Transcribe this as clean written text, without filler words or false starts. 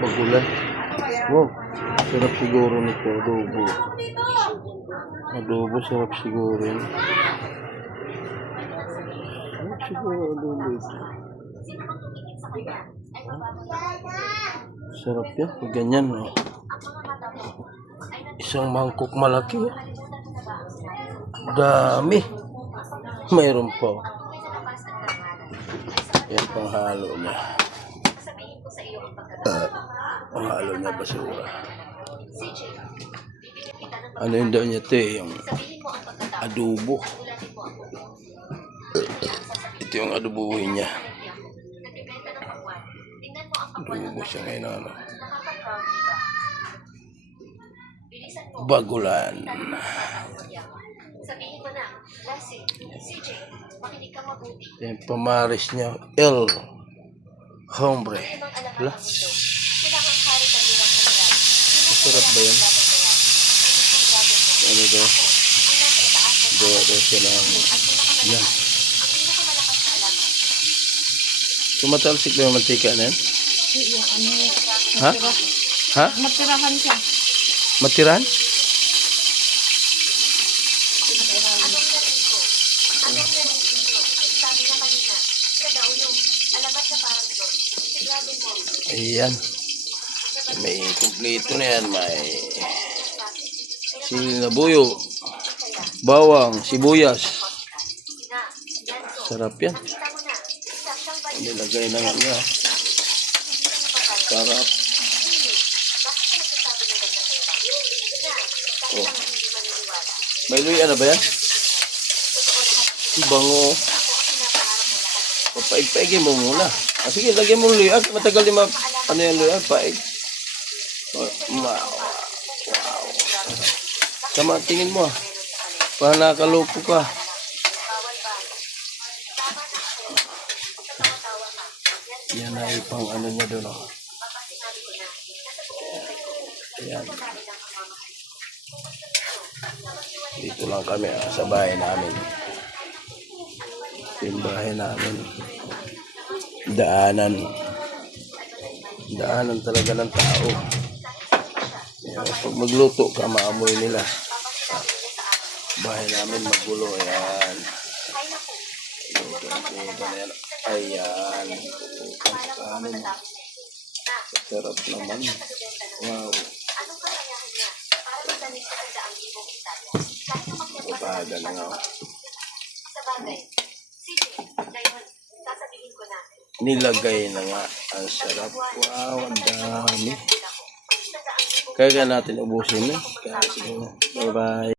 Bagulan. Wow, sarap siguro nito, adobo. Adobo, sarap siguro yun. Sarap siguro adobo ito. Sarap yan, pag ganyan. Oh. Isang mangkok malaki. Dami. Mayroon pa. Yan panghalo niya. Panghalo niya basura. Ano yun daw niya ito eh, yung adobo. Ito yung adobohin niya. Adobo siya ngayon ano. Bagulan. Yan pamaris niya. El Hombre. Wala. Masarap ba yan? Ano daw? Gawa daw siya lang. Yan. Tumatalsik ba yung mantika na yan? Ha? Ha? Matirahan siya. Matirahan? Ayan. May kumpleto na yan. May sinabuyo, bawang, sibuyas. Sarap yan. Nilagay na nga niya. Sarap. Oh. May luya na ba yan? Bango. Papaig-paigin mo muna. Sige, lagyan mo luya. Matagal din ano yan luya? Paig. Wow. Sama, tingin mo. Para nakaloko ka. Yan ay pang ano niya doon. Oh. Ayan. Dito lang kami sa bahay namin. Yung bahay namin. Daanan. Daanan talaga ng tao. Ayan, pag magluto ka, maamoy nila. Bahay namin magulo. Ayan. Ayan. Kanin. Sarap naman. Wow. Upaga na nga. Nilagay na nga. Ang sarap. Wow, ang dami. Kaya natin ubusin na. Bye-bye.